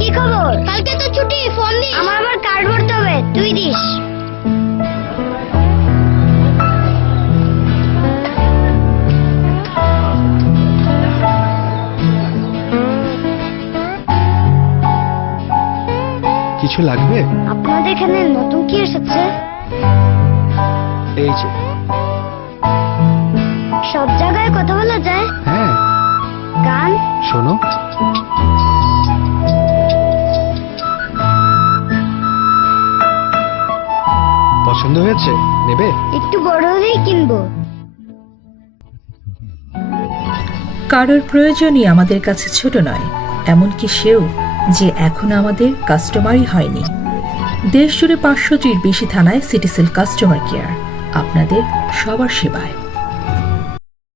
কি খবর? কালকে তো ছুটি ফোন দিস। আমার আবার কার্ড ভরতে হবে তুই দিস। কিছু লাগবে? আপনাদের এখানে নতুন কি এসেছে? এই যে। সব জায়গায় কথা বলা যায়? হ্যাঁ। গান? শোনো। পছন্দ হয়েছে? নেবে? একটু বড় হলেই কিনবো। কারোর প্রয়োজনই আমাদের কাছে ছোট নয় এমনকি সেও যে এখন আমাদের কাস্টমারই হয়নি। দেশ জুড়ে পাঁচশোটির বেশি থানায় সিটিসেল কাস্টমার কেয়ার আপনাদের সবার সেবায়।